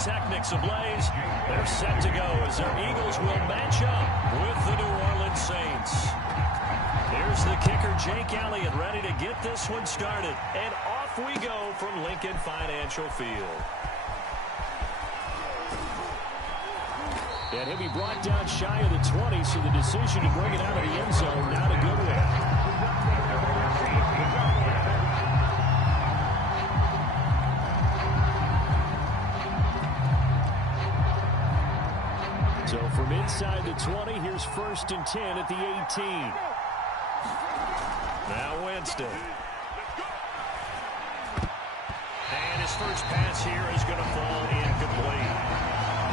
pyrotechnics ablaze. They're set to go as their Eagles will match up with the New Orleans Saints. Here's the kicker, Jake Elliott, ready to get this one started. And off we go from Lincoln Financial Field. And he'll be brought down shy of the 20, so the decision to bring it out of the end zone, not a good one. So from inside the 20, here's 1st and 10 at the 18. Now Winston. And his first pass here is going to fall incomplete.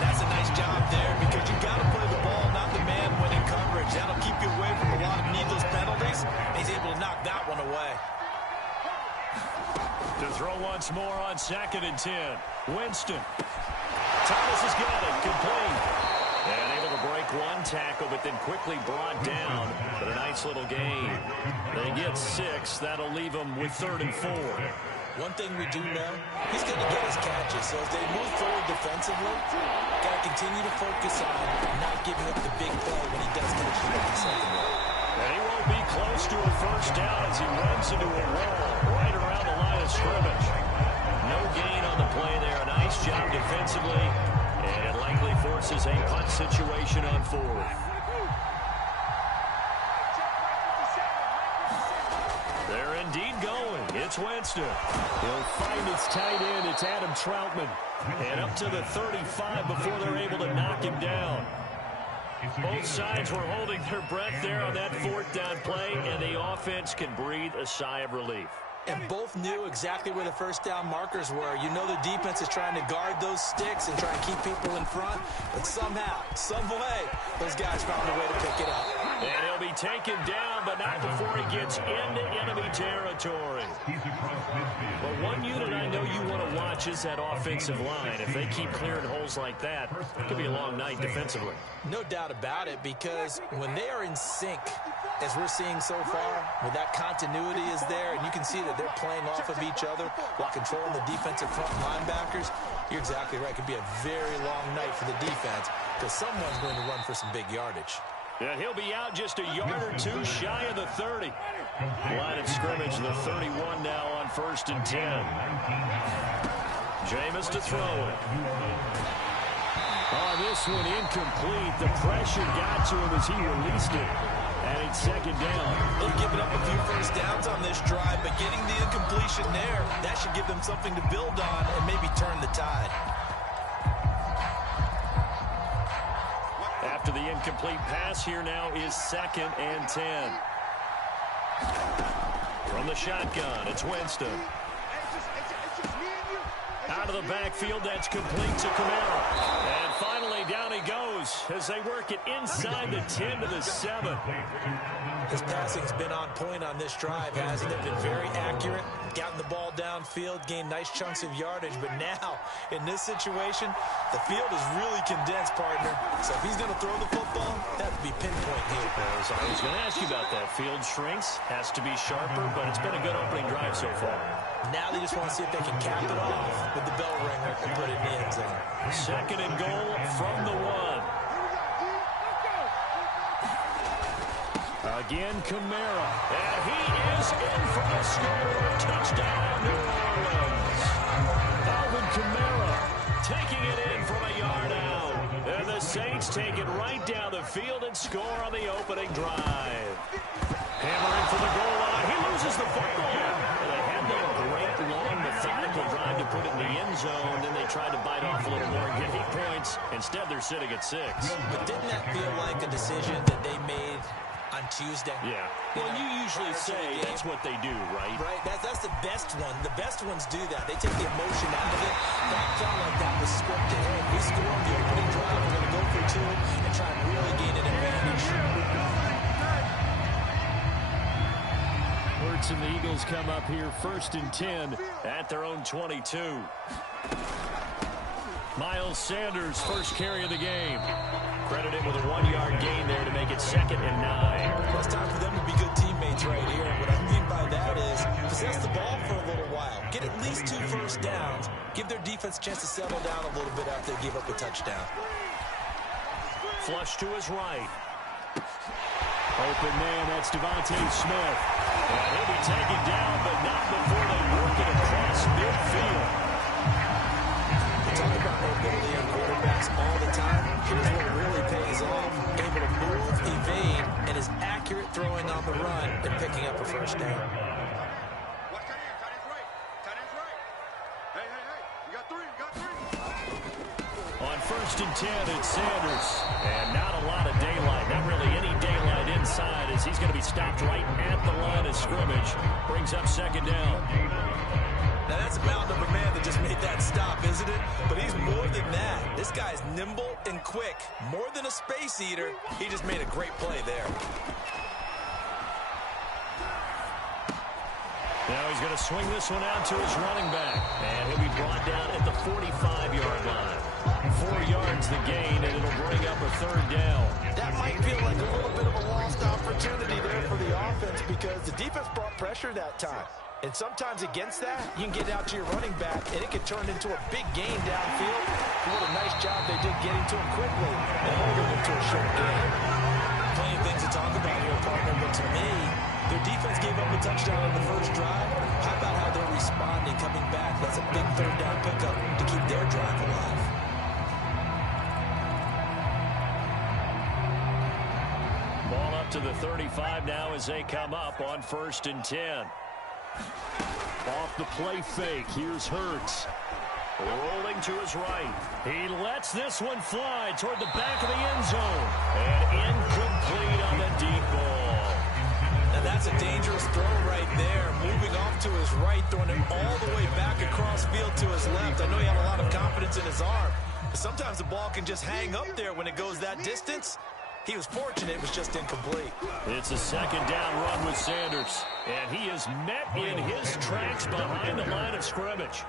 That's a nice job there because you got to play the ball, not the man winning coverage. That'll keep you away from a lot of needless penalties. He's able to knock that one away. To throw once more on 2nd and 10. Winston. Thomas has got it. Complete. And able to break one tackle, but then quickly brought down. But a nice little gain. They get 6. That'll leave them with 3rd and 4. One thing we do know, he's going to get his catches. So as they move forward defensively, got to continue to focus on not giving up the big play when he does catch it in the second row. And he won't be close to a first down as he runs into a wall right around the line of scrimmage. No gain on the play there. A nice job defensively. And it likely forces a punt situation on 4th. They're indeed going. It's Winston. He'll find his tight end. It's Adam Troutman. And up to the 35 before they're able to knock him down. Both sides were holding their breath there on that 4th down play, and the offense can breathe a sigh of relief. And both knew exactly where the first down markers were. You know the defense is trying to guard those sticks and try and keep people in front. But somehow, some way, those guys found a way to pick it up. And he'll be taken down, but not before he gets into enemy territory. But one unit I know you want to watch is that offensive line. If they keep clearing holes like that, it could be a long night defensively. No doubt about it, because when they are in sync, as we're seeing so far, when that continuity is there, and you can see that they're playing off of each other while controlling the defensive front linebackers, you're exactly right. It could be a very long night for the defense because someone's going to run for some big yardage. And he'll be out just a yard or two shy of the 30. Line of scrimmage, the 31 now on 1st and 10. Jameis to throw it. Oh, this one incomplete. The pressure got to him as he released it. And it's 2nd down. They've given up a few first downs on this drive, but getting the incompletion there, that should give them something to build on and maybe turn the tide. After the incomplete pass, here now is 2nd and 10. From the shotgun, it's Winston. Out of the backfield, that's complete to Kamara. And finally, down he goes as they work it inside the 10 to the 7. His passing's been on point on this drive, hasn't it? Been very accurate, gotten the ball downfield, gained nice chunks of yardage. But now, in this situation, the field is really condensed, partner. So if he's going to throw the football, that would be pinpoint here. So I was going to ask you about that. Field shrinks, has to be sharper, but it's been a good opening drive so far. Now they just want to see if they can cap it off with the bell ringer and put it in the end zone. 2nd and goal from the 1. Again, Kamara. And he is in for a score. Touchdown, New Orleans. Alvin Kamara taking it in from a yard out. And the Saints take it right down the field and score on the opening drive. Hammering for the goal line. He loses the football. They had that great, long, methodical drive to put it in the end zone. Then they tried to bite off a little more and get 8 points. Instead, they're sitting at 6. But didn't that feel like a decision that they made on Tuesday? Yeah. Well, you usually say that's what they do, right? Right. That's the best one. The best ones do that. They take the emotion out of it. That felt like that was scripted. Hey, if we score on the opening drive, we're going to go for 2 and try and really gain an advantage. Hurts and the Eagles come up here 1st and 10 at their own 22. Miles Sanders, first carry of the game. Credited with a 1-yard gain there to make it 2nd and 9. Well, it's time for them to be good teammates right here. And what I mean by that is possess the ball for a little while. Get at least 2 first downs. Give their defense a chance to settle down a little bit after they give up a touchdown. Flush to his right. Open man, that's Devontae Smith. And he'll be taken down, but not before they work it across midfield. Talk about mobility on quarterbacks all the time. Here's what really pays off. Able to move, evade, and is accurate throwing on the run and picking up a first down. On 1st and 10, it's Sanders. And not a lot of daylight. Not really any daylight inside as he's going to be stopped right at the line of scrimmage. Brings up 2nd down. Now, that's a mountain of a man that just made that stop, isn't it? But he's more than that. This guy's nimble and quick. More than a space eater. He just made a great play there. Now he's going to swing this one out to his running back. And he'll be brought down at the 45-yard line. 4 yards the gain, and it'll bring up a 3rd down. That might feel like a little bit of a lost opportunity there for the offense because the defense brought pressure that time. And sometimes against that, you can get out to your running back, and it can turn into a big gain downfield. What a nice job they did getting to him quickly and holding him to a short gain. Plenty of things to talk about here, partner, but to me, their defense gave up a touchdown on the first drive. How about how they're responding, coming back? That's a big 3rd down pickup to keep their drive alive. Ball up to the 35 now as they come up on 1st and 10. Off the play fake, here's Hurts. Rolling to his right. He lets this one fly toward the back of the end zone. And incomplete on the deep ball. Now that's a dangerous throw right there. Moving off to his right, throwing it all the way back across field to his left. I know he had a lot of confidence in his arm. But sometimes the ball can just hang up there when it goes that distance. He was fortunate, it was just incomplete. It's a 2nd down run with Sanders. And he is met in his tracks behind the line of scrimmage.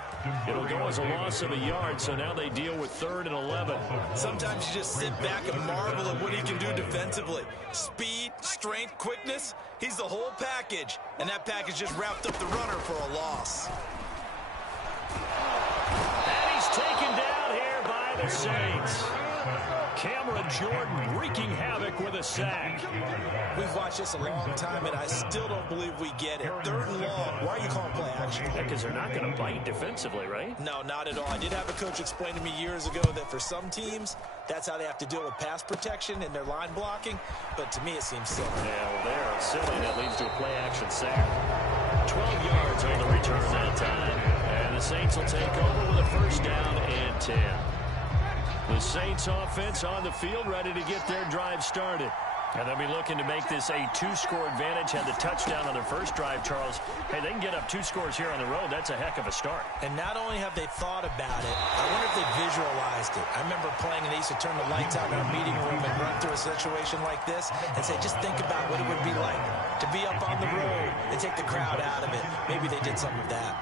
It'll go as a loss of a yard, so now they deal with 3rd and 11. Sometimes you just sit back and marvel at what he can do defensively. Speed, strength, quickness, he's the whole package. And that package just wrapped up the runner for a loss. And he's taken down here by the Saints. Cameron Jordan wreaking havoc with a sack. We've watched this a long time, and I still don't believe we get it. 3rd and long. Why are you calling play action? Because they're not going to bite defensively, right? No, not at all. I did have a coach explain to me years ago that for some teams, that's how they have to deal with pass protection and their line blocking. But to me, it seems silly. Yeah, well, they're silly. That leads to a play action sack. 12 yards on the return that time. And the Saints will take over with a 1st down and 10. The Saints offense on the field ready to get their drive started. And they'll be looking to make this a 2-score advantage. Had the touchdown on their first drive, Charles. Hey, they can get up 2 scores here on the road. That's a heck of a start. And not only have they thought about it, I wonder if they visualized it. I remember playing and they used to turn the lights out in our meeting room and run through a situation like this and say, just think about what it would be like to be up on the road and take the crowd out of it. Maybe they did some of that.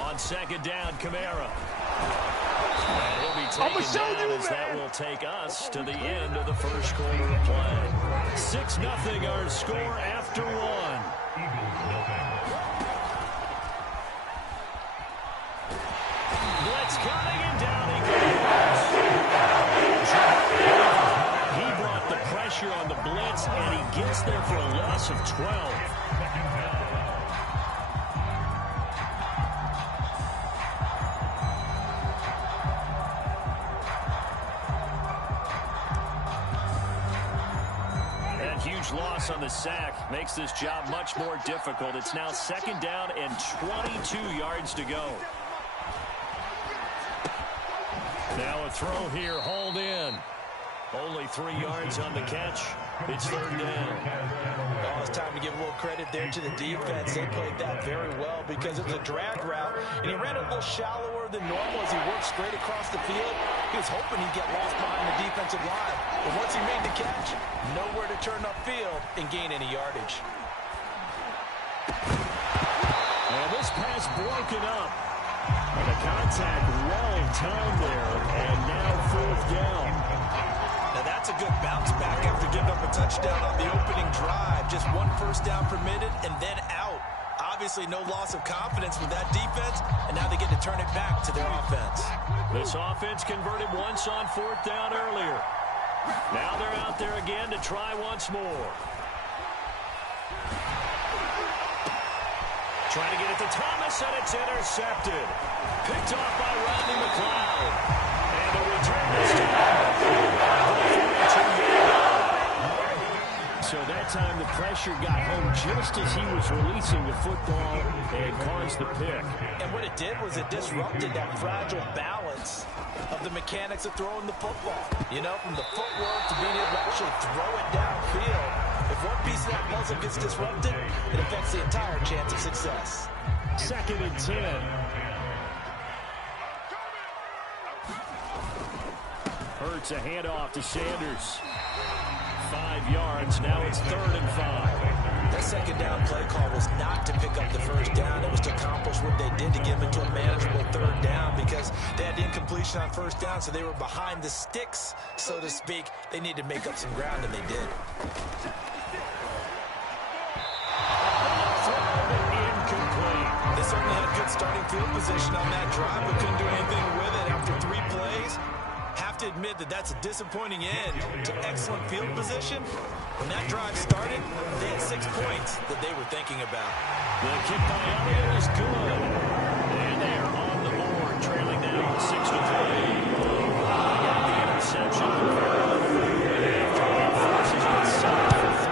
On 2nd down, Kamara. And he'll be taken down as that will take us to the end of the first quarter of play. 6-0 our score after 1. Blitz coming and down he goes. He brought the pressure on the blitz and he gets there for a loss of 12. Loss on the sack makes this job much more difficult. It's now 2nd down and 22 yards to go. Now a throw here, hauled in. Only 3 yards on the catch. It's 3rd down. Oh, it's time to give a little credit there to the defense. They played that very well because it was a drag route, and he ran it a little shallower than normal as he worked straight across the field. He was hoping he'd get lost behind the defensive line. But once he made the catch, nowhere to turn upfield and gain any yardage. And this pass broken up. And the contact well timed there, and now 4th down. Now that's a good bounce back after giving up a touchdown on the opening drive. Just 1 first down permitted and then out. Obviously no loss of confidence with that defense, and now they get to turn it back to their offense. This offense converted once on 4th down earlier. Now they're out there again to try once more. Trying to get it to Thomas, and it's intercepted. Picked off by Rodney McLeod. And the return this time. So that time the pressure got home just as he was releasing the football and caused the pick. And what it did was it disrupted that fragile balance of the mechanics of throwing the football. You know, from the footwork to being able to actually throw it downfield. If one piece of that puzzle gets disrupted, it affects the entire chance of success. 2nd and 10. Hurts a handoff to Sanders. 5 yards. Now it's 3rd and 5. That 2nd down play call was not to pick up the 1st down. It was to accomplish what they did to get them into a manageable 3rd down because they had incompletion on 1st down, so they were behind the sticks, so to speak. They needed to make up some ground, and they did. They certainly had good starting field position on that drive, but couldn't do anything with it after 3 plays. Have to admit that that's a disappointing end to excellent field position. When that drive started, they had 6 points that they were thinking about. The kick by Elliott is good. And they are on the board, trailing now 6-3. The interception.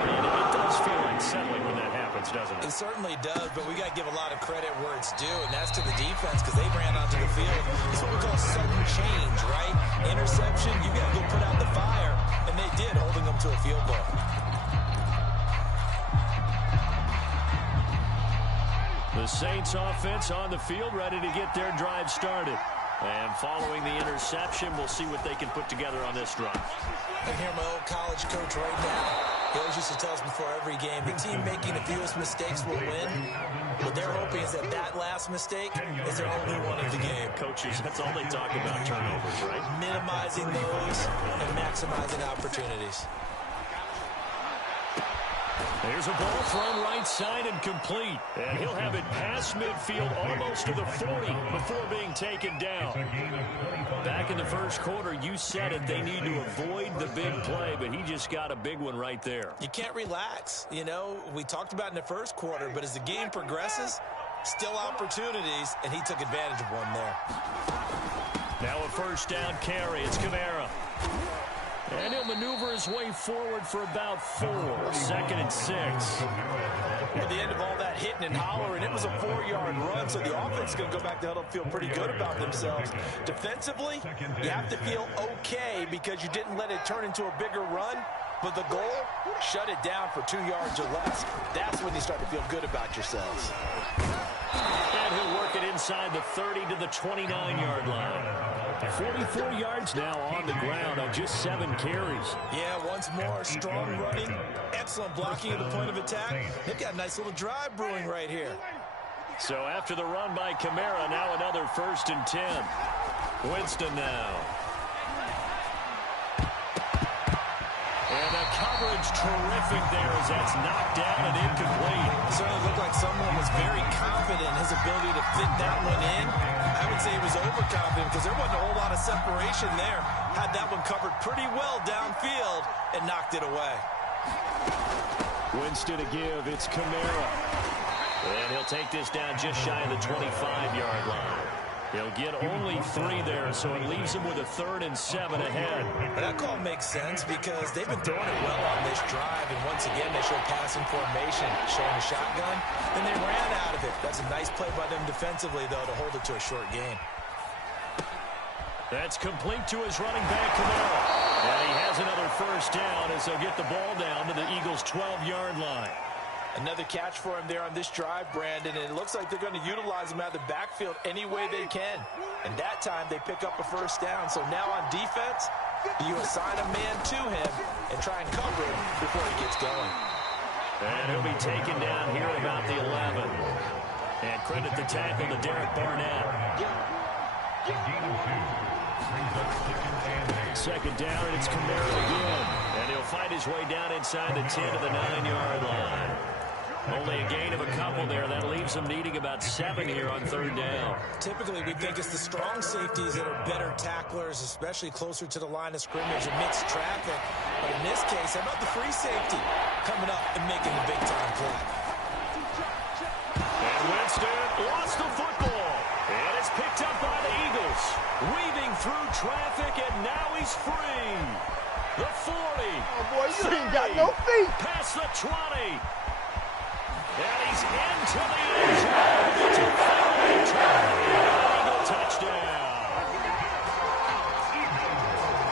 It does feel unsettling when that happens, doesn't it? It certainly does, but we got to give a lot of credit where it's due, and that's to the defense because they ran onto the field. It's what we call sudden change, right? Interception, you got to go put out the fire, and they did, holding them to a field goal. The Saints offense on the field, ready to get their drive started. And following the interception, we'll see what they can put together on this drive. I hear my old college coach right now. He always used to tell us before every game, the team making the fewest mistakes will win. What they're hoping is that that last mistake is their only one of the game. Coaches, that's all they talk about, turnovers, right? Minimizing those and maximizing opportunities. There's a ball thrown right side and complete. And he'll have it past midfield almost to the 40 before being taken down. Back in the first quarter, you said it, they need to avoid the big play, but he just got a big one right there. You can't relax. You know, we talked about in the first quarter, but as the game progresses, still opportunities, and he took advantage of one there. Now a first down carry. It's Kamara. And he'll maneuver his way forward for about 4. 2nd and 6. At the end of all that hitting and hollering, it was a 4-yard run, so the offense is going to go back to huddle and feel pretty good about themselves. Defensively, you have to feel okay because you didn't let it turn into a bigger run, but the goal, shut it down for 2 yards or less. That's when you start to feel good about yourselves. And he'll work it inside the 30 to the 29-yard line. 44 yards now on the ground on just 7 carries. Yeah, once more, strong running, excellent blocking at the point of attack. They've got a nice little drive brewing right here. So after the run by Kamara, now another 1st and 10. Winston now. And the coverage terrific there as that's knocked down and incomplete. It certainly looked like someone was very confident in his ability to fit that one in. I would say he was overconfident because there wasn't a whole lot of separation there. Had that one covered pretty well downfield and knocked it away. Winston to give. It's Kamara. And he'll take this down just shy of the 25-yard line. He'll get only 3 there, so it leaves him with a 3rd and 7 ahead. And that call makes sense because they've been throwing it well on this drive, and once again they showed passing formation, showing a shotgun, and they ran out of it. That's a nice play by them defensively, though, to hold it to a short game. That's complete to his running back, Kamara. And he has another first down as they'll get the ball down to the Eagles' 12-yard line. Another catch for him there on this drive, Brandon, and it looks like they're going to utilize him out of the backfield any way they can. And that time they pick up a first down. So now on defense, you assign a man to him and try and cover him before he gets going. And he'll be taken down here at about the 11. And credit the tackle to Derek Barnett. Second down, and it's Kamara again. And he'll find his way down inside the 10 to the 9-yard line. Only a gain of a couple there. That leaves them needing about 7 here on third down. Typically, we think it's the strong safeties that are better tacklers, especially closer to the line of scrimmage amidst traffic. But in this case, how about the free safety coming up and making the big-time play? And Winston lost the football. And it's picked up by the Eagles. Weaving through traffic, and now he's free. The 40. Oh, boy, you ain't got no feet. Past the 20. And he's into the end zone. It's a final return. Eagle touchdown.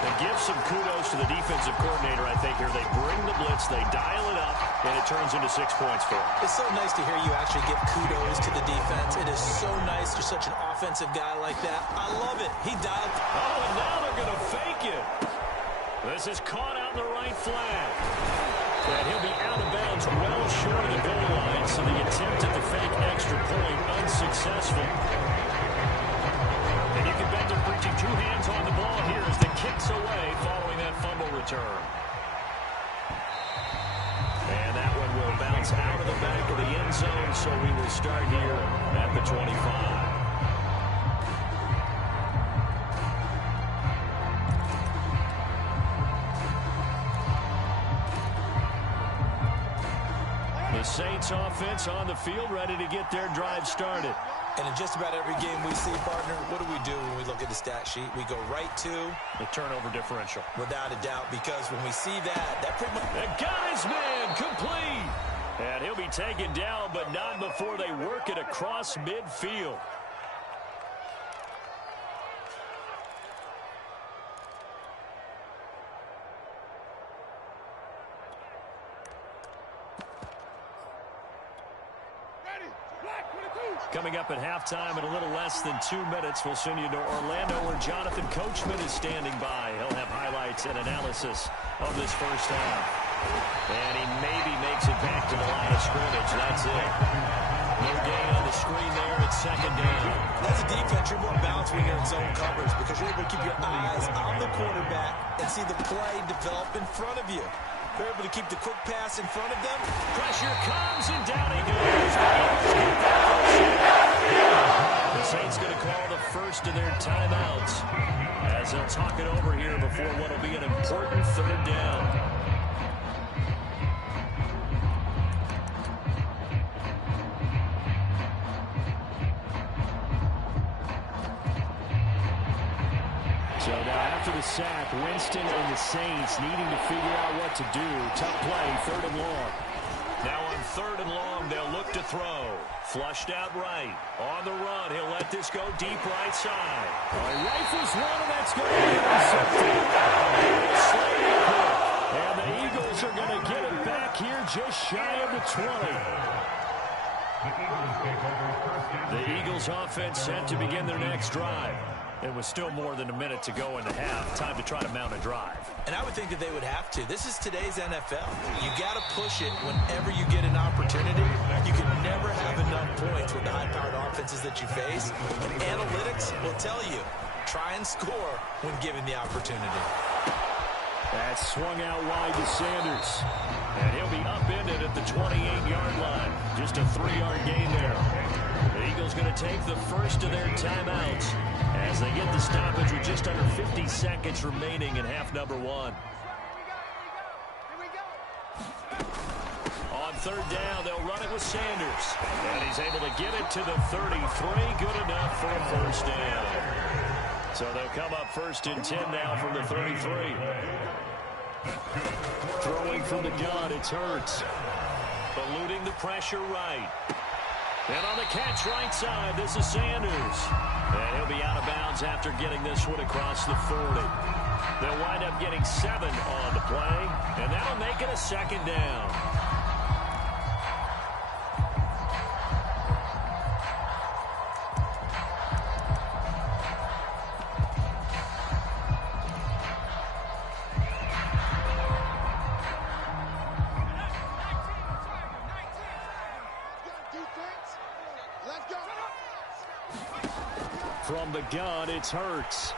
They give some kudos to the defensive coordinator, I think, here. They bring the blitz, they dial it up, and it turns into 6 points for them. It's so nice to hear you actually give kudos to the defense. It is so nice you're such an offensive guy like that. I love it. He dialed. Oh, and now they're going to fake it. This is caught out in the right flag. And he'll be out of bounds well short of the goal line, so the attempt at the fake extra point unsuccessful. And you can bet they're preaching 2 hands on the ball here as the kick's away following that fumble return. And that one will bounce out of the back of the end zone, so we will start here at the 25. The Saints offense on the field, ready to get their drive started. And in just about every game we see, partner, what do we do when we look at the stat sheet? We go right to the turnover differential. Without a doubt, because when we see that pretty much... And got his man complete. And he'll be taken down, but not before they work it across midfield. Coming up at halftime in a little less than 2 minutes, we'll send you to Orlando where Jonathan Coachman is standing by. He'll have highlights and analysis of this first half. And he maybe makes it back to the line of scrimmage. That's it. No gain on the screen there. It's second down. As a defense, you're more balanced when you're in zone coverage because you're able to keep your eyes on the quarterback and see the play develop in front of you. They're able to keep the quick pass in front of them. Pressure comes, and down he goes. The Saints going to call the first of their timeouts as they'll talk it over here before what will be an important third down. So now after the sack, Winston and the Saints needing to figure out what to do. Tough play, third and long. Now on third and long, they'll look to throw. Flushed out right. On the run, he'll let this go deep right side. He rifles one, and that's going to be intercepted. And the Eagles are going to get it back here just shy of the 20. The Eagles offense set to begin their next drive. It was still more than a minute to go in the half. Time to try to mount a drive. And I would think that they would have to. This is today's NFL. You got to push it whenever you get an opportunity. You can never have enough points with the high-powered offenses that you face. And analytics will tell you, try and score when given the opportunity. That's swung out wide to Sanders. And he'll be upended at the 28-yard line. Just a 3-yard gain there. The Eagles going to take the first of their timeouts as they get the stoppage with just under 50 seconds remaining in half number 1. On third down, they'll run it with Sanders. And he's able to get it to the 33. Good enough for a first down. So they'll come up first and 10 now from the 33. Throwing from the gun, it's Hurts. Eluding the pressure right. And on the catch right side, this is Sanders. And he'll be out of bounds after getting this one across the 40. They'll wind up getting 7 on the play, and that'll make it a second down. From the gun, it's Hurts.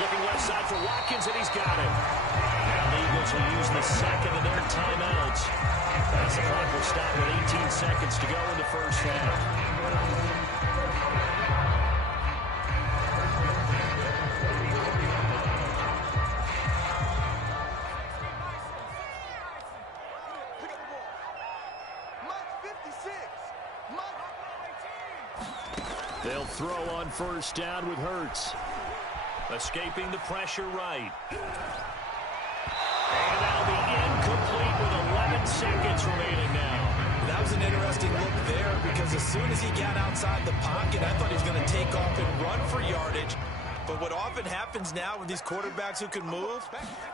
Looking left side for Watkins, and he's got it. And the Eagles will use the second of their timeouts. As the clock will stop with 18 seconds to go in the first half. They'll throw on first down with Hurts. Escaping the pressure right. And that'll be incomplete with 11 seconds remaining now. That was an interesting look there because as soon as he got outside the pocket, I thought he was going to take off and run for yardage. But what often happens now with these quarterbacks who can move,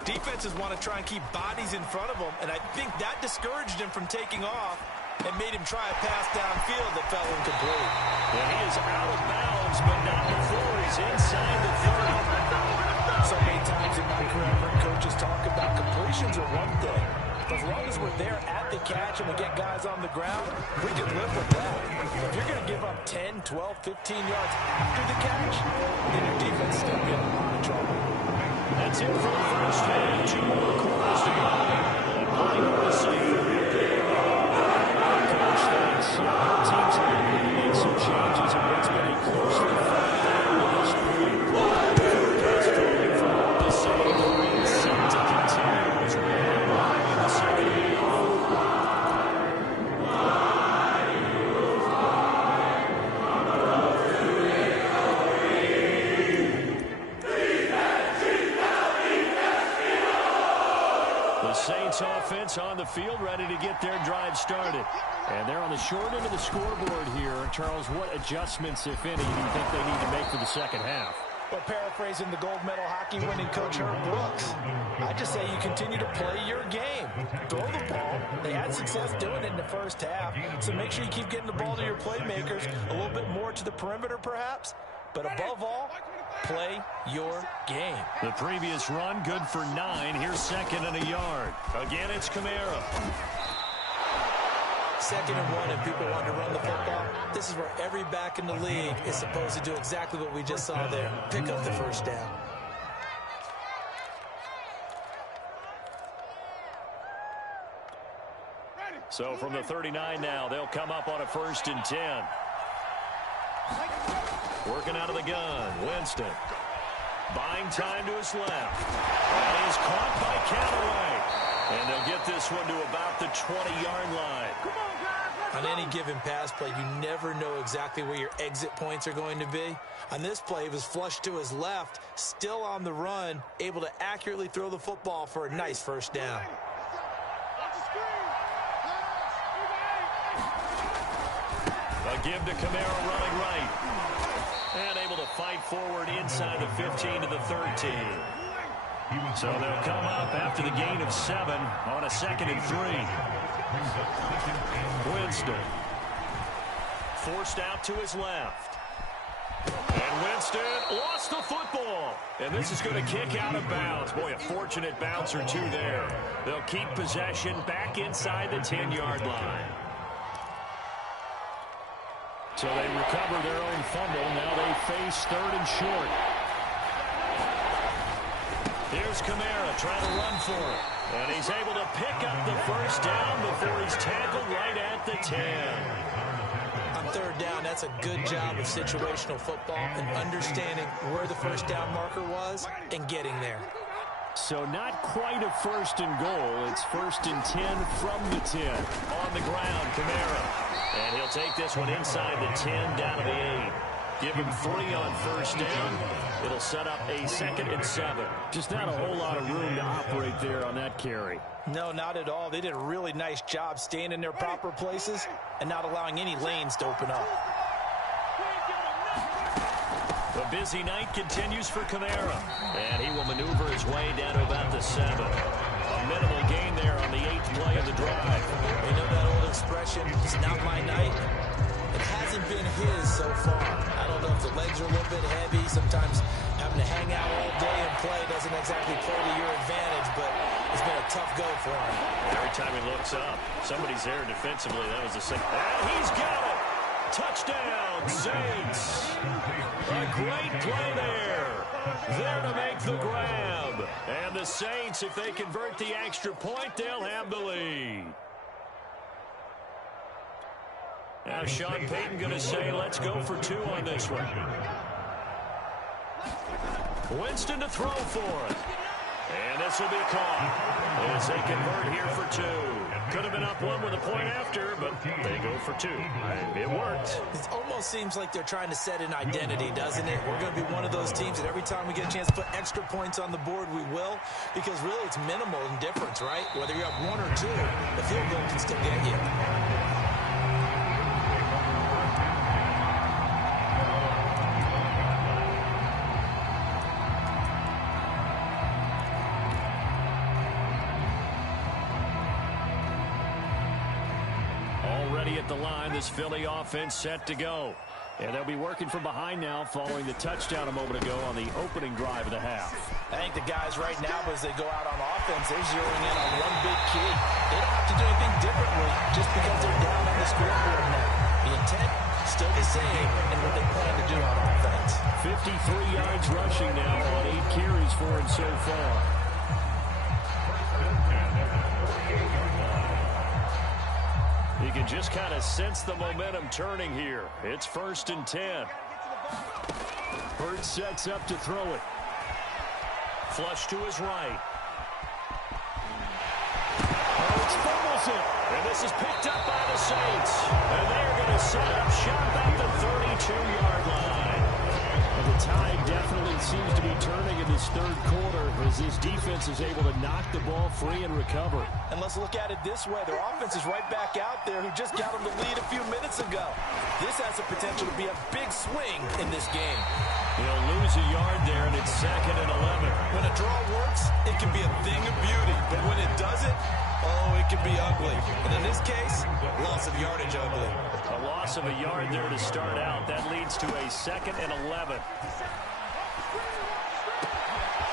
defenses want to try and keep bodies in front of them, and I think that discouraged him from taking off and made him try a pass downfield that fell incomplete. Yeah, he is out of bounds, but not before he's inside the 30. So many times in my career, I've heard coaches talk about completions are one thing. But as long as we're there at the catch and we get guys on the ground, we can live with that. If you're going to give up 10, 12, 15 yards after the catch, then your defense is going to be in a lot of trouble. That's it for the first half. 2 more quarters to go. Line receiver. Coach thinks our teams are going to make some changes in what's been a closely fought battle at this point. Forecast calling for the same rain set to continue as we head into the second half. The Saints offense on the field, ready to get their drive started. And they're on the short end of the scoreboard here. Charles, what adjustments, if any, do you think they need to make for the second half? Well, paraphrasing the gold medal hockey winning coach Herb Brooks, I just say you continue to play your game. Throw the ball. They had success doing it in the first half, so make sure you keep getting the ball to your playmakers, a little bit more to the perimeter perhaps, but above all, play your game. The previous run, good for 9. Here's second and a yard. Again, it's Kamara. 2nd and 1, and people want to run the football. This is where every back in the league is supposed to do exactly what we just saw there. Pick up the first down. So from the 39 now, they'll come up on a 1st and 10. Working out of the gun, Winston. Buying time to his left. And he's caught by Callaway. And they'll get this one to about the 20-yard line. On any given pass play, you never know exactly where your exit points are going to be. On this play, he was flushed to his left, still on the run, able to accurately throw the football for a nice first down. A give to Kamara running right. And able to fight forward inside the 15 to the 13. So they'll come up after the gain of 7 on a 2nd and 3. Winston. Forced out to his left. And Winston lost the football. And this is going to kick out of bounds. Boy, a fortunate bounce or two there. They'll keep possession back inside the 10-yard line. So they recover their own fumble. Now they face 3rd and short. Here's Kamara trying to run for it. And he's able to pick up the first down before he's tackled right at the 10. On 3rd down, that's a good job of situational football and understanding where the first down marker was and getting there. So not quite a 1st and goal. It's 1st and 10 from the 10. On the ground, Kamara. And he'll take this one inside the 10 down to the 8. Give him 3 on first down. It'll set up a 2nd and 7. Just not a whole lot of room to operate there on that carry. No, not at all. They did a really nice job staying in their proper places and not allowing any lanes to open up. The busy night continues for Kamara. And he will maneuver his way down to about the 7. A minimal gain there on the 8th play of the drive. You know that old expression, it's not my night? It hasn't been his so far. I don't know if the legs are a little bit heavy. Sometimes having to hang out all day and play doesn't exactly play to your advantage, but it's been a tough go for him. Every time he looks up, somebody's there defensively. That was the 6th. And he's got it. Touchdown, Saints. A great play there. There to make the grab. And the Saints, if they convert the extra point, they'll have the lead. Now Sean Payton going to say, let's go for 2 on this one. Winston to throw for it. And this will be caught as they convert here for 2. Could have been up 1 with a point after, but they go for 2. It worked. It almost seems like they're trying to set an identity, doesn't it? We're going to be one of those teams that every time we get a chance to put extra points on the board, we will. Because really it's minimal in difference, right? Whether you have 1 or 2, the field goal can still get you. At the line, this Philly offense set to go. And they'll be working from behind now following the touchdown a moment ago on the opening drive of the half. I think the guys right now, as they go out on offense, they're zeroing in on one big key. They don't have to do anything differently just because they're down on the scoreboard now. The intent, still the same, and what they plan to do on offense. 53 yards rushing now on 8 carries for him so far. You can just kind of sense the momentum turning here. It's 1st and 10. Bird sets up to throw it. Flush to his right. Hurts fumbles it. And this is picked up by the Saints. And they're going to set up shop at the 32-yard line. And the tide definitely seems to be turning in this 3rd quarter as this defense is able to knock the ball free and recover. And let's look at it this way. Their offense is right back out there who just got them the lead a few minutes ago. This has the potential to be a big swing in this game. He'll lose a yard there, and it's 2nd and 11. When a draw works, it can be a thing of beauty. But when it doesn't, oh, it can be ugly. And in this case, loss of yardage ugly. A loss of a yard there to start out. That leads to a 2nd and 11.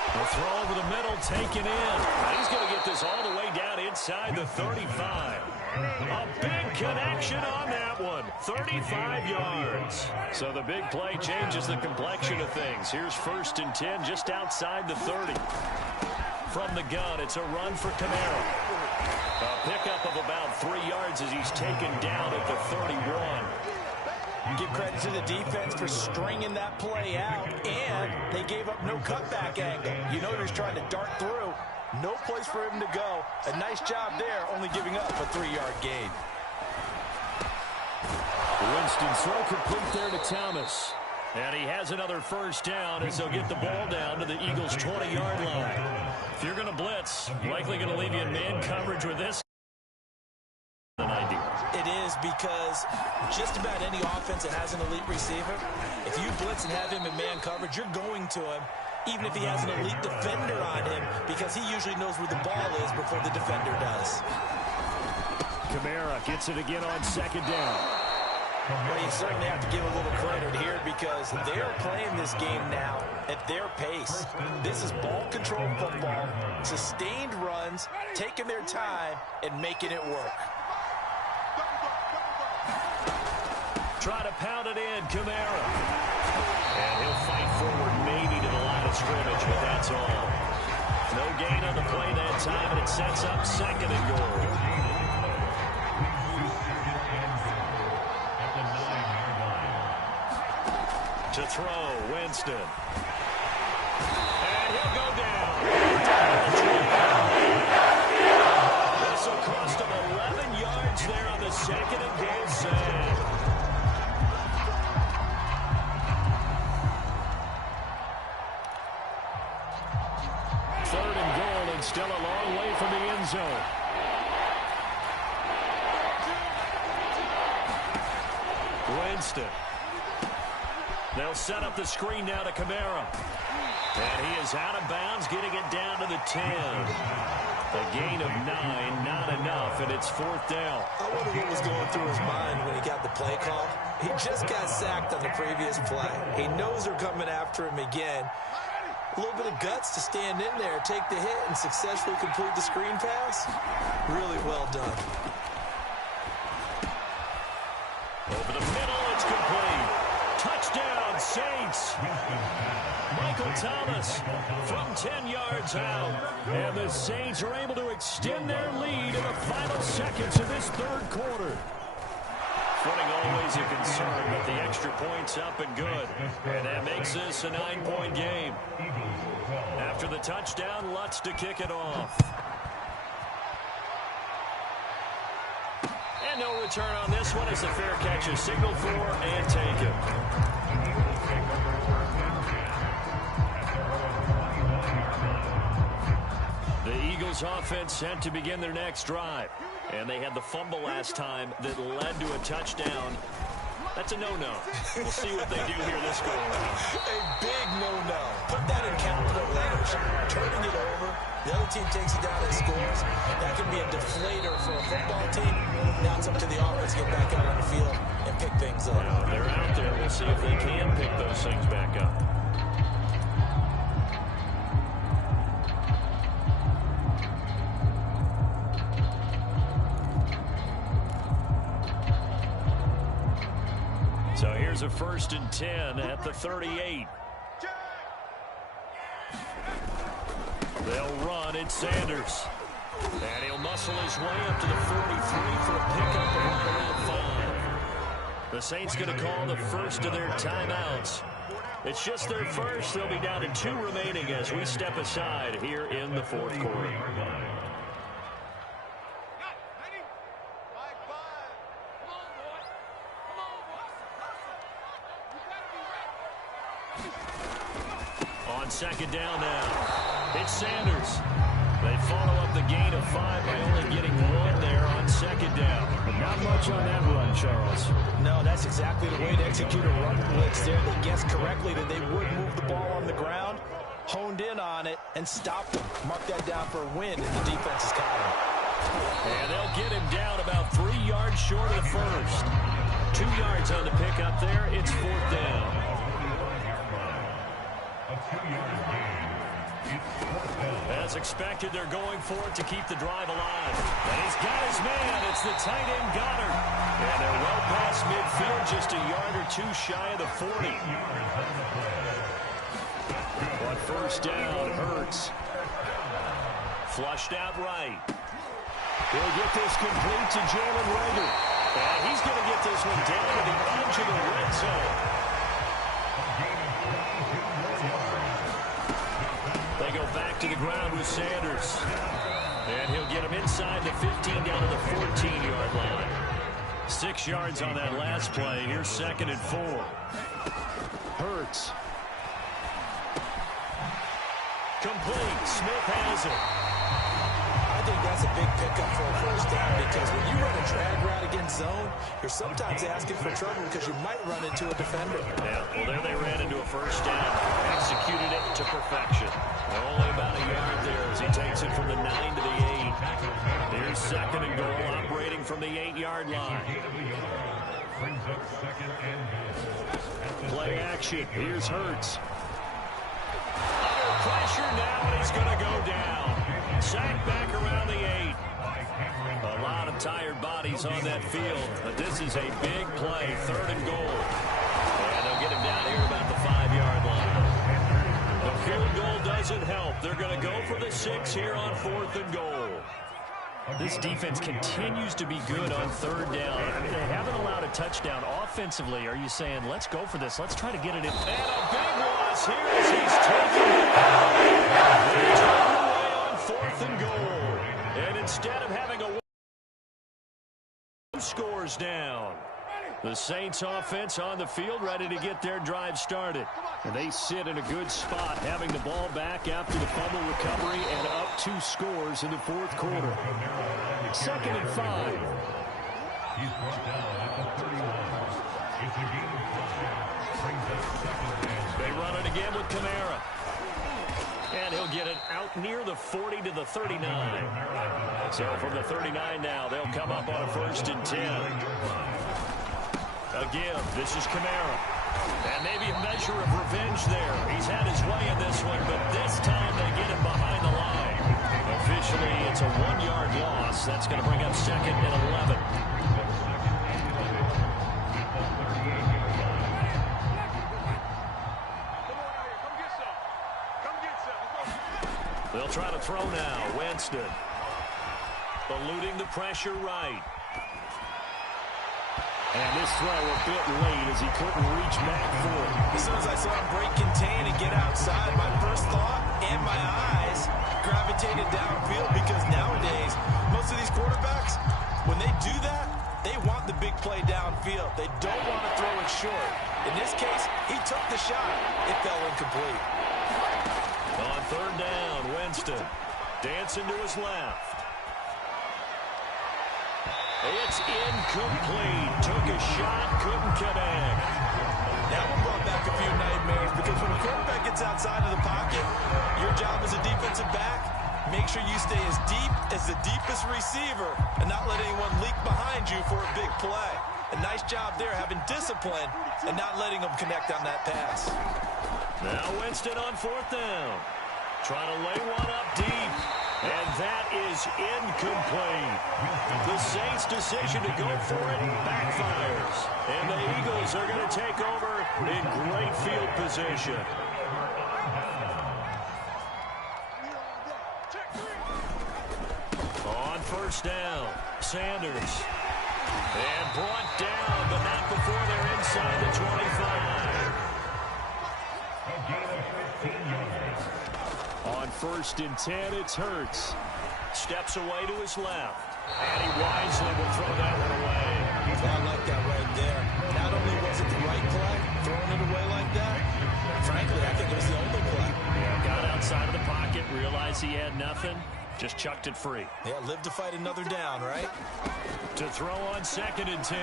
The throw over the middle, taken in. He's going to get this all the way down inside the 35. A big connection on that one. 35 yards. So the big play changes the complexion of things. Here's 1st and 10 just outside the 30. From the gun, it's a run for Camara. A pickup of about 3 yards as he's taken down at the 31. Give credit to the defense for stringing that play out, and they gave up no cutback angle. You know he's trying to dart through. No place for him to go. A nice job there, only giving up a 3-yard gain. Winston throw complete there to Thomas. And he has another 1st down as they'll get the ball down to the Eagles' 20-yard line. If you're going to blitz, likely going to leave you in man coverage with this. It is because just about any offense that has an elite receiver, if you blitz and have him in man coverage, you're going to him, even if he has an elite defender on him, because he usually knows where the ball is before the defender does. Camara gets it again on 2nd down. Well, you certainly have to give a little credit here because they're playing this game now at their pace. This is ball control football, sustained runs, taking their time, and making it work. Try to pound it in, Camara. And he'll fight forward maybe to the line of scrimmage, but that's all. No gain on the play that time, and it sets up 2nd and goal. To throw, Winston. And he'll go down. This will cost him 11 yards there on the 2nd and goal set. Still a long way from the end zone. Winston. They'll set up the screen now to Camara. And he is out of bounds, getting it down to the 10. A gain of 9, not enough, and it's 4th down. I wonder what was going through his mind when he got the play call. He just got sacked on the previous play. He knows they're coming after him again. A little bit of guts to stand in there, take the hit, and successfully complete the screen pass. Really well done. Over the middle, Touchdown, Saints. Michael Thomas from 10 yards out. And the Saints are able to extend their lead in the final seconds of this third quarter. Footing always a concern, but the extra point's up and good. And that makes this a 9-point game. After the touchdown, Lutz to kick it off. And no return on this one as the fair catch is signaled for and taken. The Eagles offense sent to begin their next drive. And they had the fumble last time that led to a touchdown. That's a no-no. We'll see what they do here this go around. A big no-no. Put that in capital letters. Turning it over. The other team takes it down and scores. That can be a deflator for a football team. Now it's up to the offense to get back out on the field and pick things up. Now, they're out there. We'll see if they can pick those things back up. So here's a 1st and 10 at the 38. They'll run. It's Sanders. And he'll muscle his way up to the 43 for a pickup of right around 5. The Saints going to call the first of their timeouts. It's just their first. They'll be down to 2 remaining as we step aside here in the fourth quarter. On second down now, it's Sanders. They follow up the gain of 5 by only getting 1 there on second down. Not much on that run, Charles. No, that's exactly the way to execute a run blitz there. They guessed correctly that they would move the ball on the ground, honed in on it, and stopped them. Mark that down for a win in the defense's column. And they'll get him down about 3 yards short of the first. 2 yards on the pickup there. It's 4th down. As expected, they're going for it to keep the drive alive. And he's got his man. It's the tight end, Goddard. And they're well past midfield, just a yard or 2 shy of the 40. On 1st down, Hurts. Flushed out right. He'll get this complete to Jalen Reagor. And he's going to get this one down to the edge of the red zone. They go back to the ground with Sanders. And he'll get him inside the 15 down to the 14-yard line. 6 yards on that last play. Here's 2nd and 4. Hurts. Complete. Smith has it. I think that's a big pickup for a 1st down because when you run a drag route against zone, you're sometimes asking for trouble because you might run into a defender. Yeah, well, there they ran into a 1st down. Executed it to perfection. Only about a yard there as he takes it from the 9 to the 8. Here's 2nd and goal, operating from the 8-yard line. Play action. Here's Hurts. Under pressure now, and he's going to go down. Sacked back around the 8. A lot of tired bodies on that field, but this is a big play. 3rd and goal. And they'll get him down here about the 5-yard line. The field goal doesn't help. They're going to go for the 6 here on 4th and goal. This defense continues to be good on 3rd down. I mean, they haven't allowed a touchdown offensively. Are you saying, let's go for this. Let's try to get it in. And a big loss here as he's taken it out. They turn away on 4th and goal. And instead of having a scores down. The Saints offense on the field ready to get their drive started. And they sit in a good spot, having the ball back after the fumble recovery and up 2 scores in the 4th quarter. 2nd and 5. They run it again with Kamara. And he'll get it out near the 40 to the 39. So from the 39 now, they'll come up on a 1st and 10. Again, this is Kamara. And maybe a measure of revenge there. He's had his way in this one, but this time they get him behind the line. Officially, it's a 1-yard loss. That's going to bring up 2nd and 11. They'll try to throw now. Winston. Eluding the pressure right. And this throw a bit late as he couldn't reach back for it. As soon as I saw him break contain and get outside, my first thought and my eyes gravitated downfield, because nowadays, most of these quarterbacks, when they do that, they want the big play downfield. They don't want to throw it short. In this case, he took the shot. It fell incomplete. On third down, Winston dancing to his left. It's incomplete. Took a shot, couldn't connect. That one brought back a few nightmares, because when a quarterback gets outside of the pocket, your job as a defensive back, make sure you stay as deep as the deepest receiver and not let anyone leak behind you for a big play. A nice job there, having discipline and not letting them connect on that pass. Now Winston on fourth down. Trying to lay one up deep. And that is incomplete. The Saints' decision to go for it backfires. And the Eagles are going to take over in great field position. On first down, Sanders. And brought down, but not before they're inside the 25. On first and 10, it's Hurts. Steps away to his left. And he wisely will throw that one away. I like that right there. Not only was it the right play, throwing it away like that, frankly, I think it was the only play. Yeah, got outside of the pocket, realized he had nothing, just chucked it free. Yeah, live to fight another down, right? To throw on second and 10.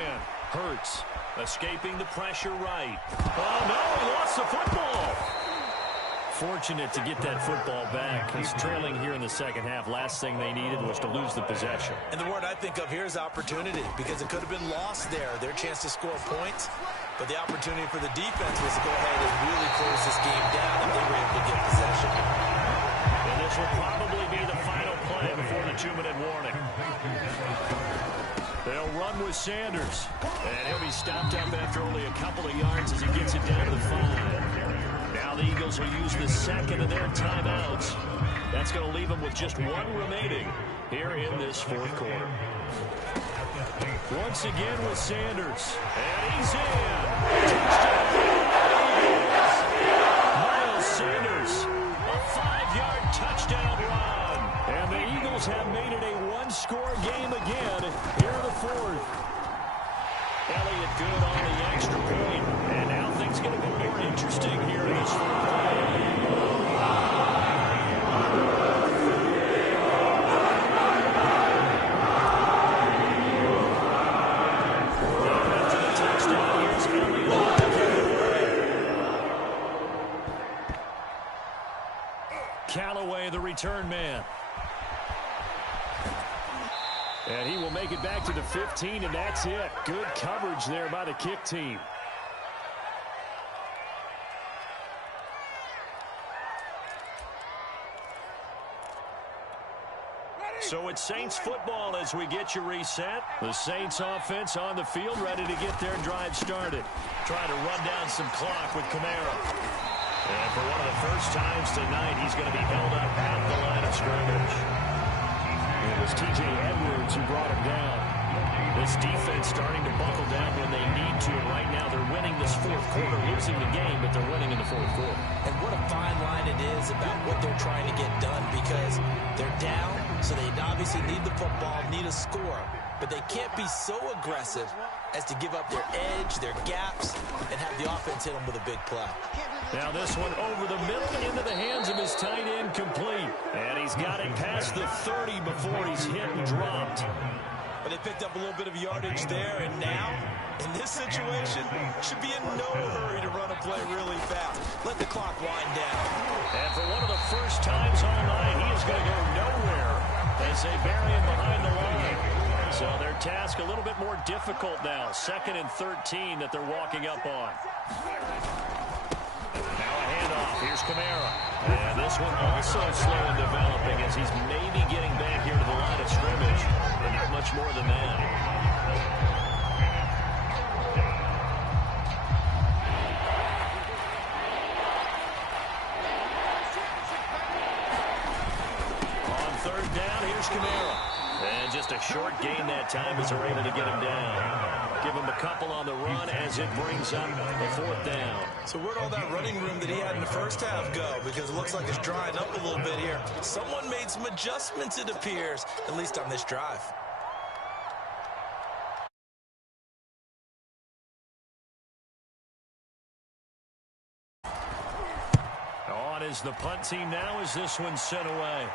Hurts escaping the pressure right. Oh, no, he lost the football. Fortunate to get that football back. He's trailing here in the second half. Last thing they needed was to lose the possession. And the word I think of here is opportunity, because it could have been lost there, their chance to score points. But the opportunity for the defense was to go ahead and really close this game down if they were able to get possession. And this will probably be the final play before the 2-minute warning. They'll run with Sanders. And he'll be stopped up after only a couple of yards as he gets it down to the 5. Now the Eagles will use the second of their timeouts. That's going to leave them with just one remaining here in this fourth quarter. Once again with Sanders. And he's in. Miles Sanders, a 5-yard touchdown run. And the Eagles have made it a one-score game again here in the fourth. Elliott good on the extra point. And now things going to be more interesting here in this fourth quarter. After the touchdown, here's Elliott. Callaway, the return man. And he will make it back to the 15, and that's it. Good coverage there by the kick team. So it's Saints football as we get you reset. The Saints offense on the field, ready to get their drive started. Trying to run down some clock with Kamara. And for one of the first times tonight, he's going to be held up at the line of scrimmage. It was T.J. Edwards who brought him down. This defense starting to buckle down when they need to. And right now they're winning this fourth quarter, losing the game, but they're winning in the fourth quarter. And what a fine line it is about what they're trying to get done, because they're down, so they obviously need the football, need a score. But they can't be so aggressive as to give up their edge, their gaps, and have the offense hit them with a big play. Now this one over the middle into the hands of his tight end, complete. And he's got it past the 30 before he's hit and dropped. But they picked up a little bit of yardage there, and now, in this situation, should be in no hurry to run a play really fast. Let the clock wind down. And for one of the first times all night, he is going to go nowhere as they bury him behind the line. So their task a little bit more difficult now. 2nd and 13 that they're walking up on. Now a handoff. Here's Kamara. And this one also slow in developing as he's maybe getting back here to the line of scrimmage. But not much more than that. here's Kamara. And just a short gain that time as they're able to get him down. Give him a couple on the run as it brings up the 4th down. So where'd all that running room that he had in the first half go? Because it looks like it's drying up a little bit here. Someone made some adjustments, it appears, at least on this drive. On is the punt team now as this one's sent away.